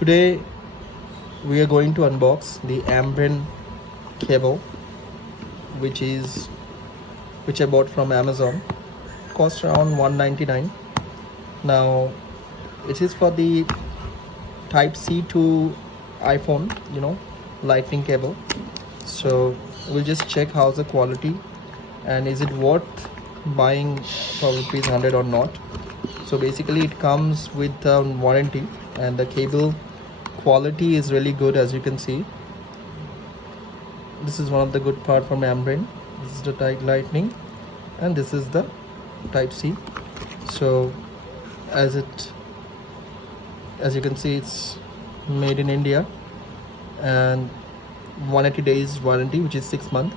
Today we are going to unbox the Ambrane cable, which I bought from Amazon. It costs around $199. Now it is for the Type C to iPhone, lightning cable. So we'll just check how's the quality and is it worth buying for rupees 100 or not. So basically it comes with a warranty, and the cable quality is really good. As you can see, this is one of the good part from Ambrane. This is the type lightning and this is the Type C. So as you can see, it's made in India and 180 days warranty, which is 6 months.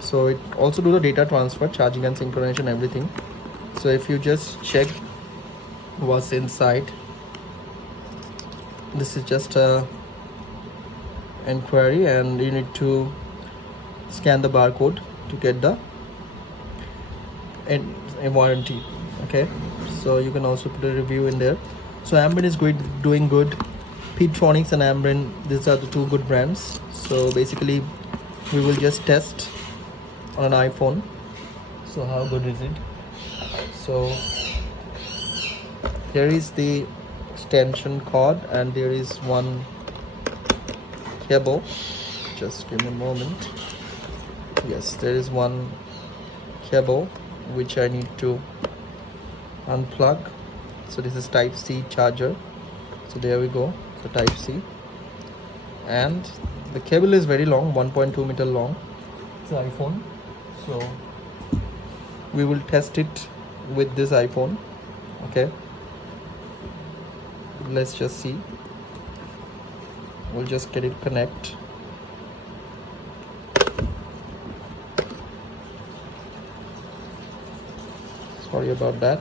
So it also do the data transfer, charging and synchronization, everything. So if you just check what's inside, this is just a inquiry and you need to scan the barcode to get the warranty. Okay, so you can also put a review in there. So Ambrane is doing good. Petronics and Ambrane, these are the two good brands. So basically we will just test on an iPhone. So how good is it? So here is the extension cord and there is one cable. Just give me a moment. Yes, there is one cable which I need to unplug. So this is Type C charger. So there we go, the Type C, and the cable is very long, 1.2 meter long. It's an iPhone, so we will test it with this iPhone. Okay, let's just see. We'll just get it connect. Sorry about that.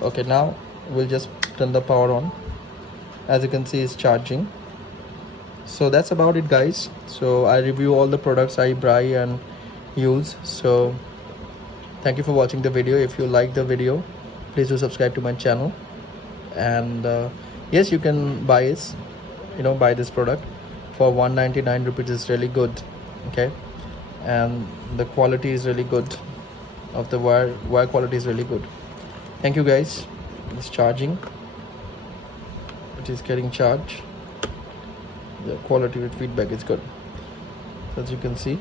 Okay, now we'll just turn the power on. As you can see, it's charging. So that's about it, guys. So I review all the products I buy and use. So thank you for watching the video. If you like the video, please do subscribe to my channel. And yes, you can buy this product for 199 rupees. It's really good. Okay, and the quality is really good. Of the wire quality is really good. Thank you, guys. It's charging. It is getting charged. The quality with feedback is good, as you can see.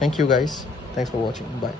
Thank you, guys. Thanks for watching. Bye.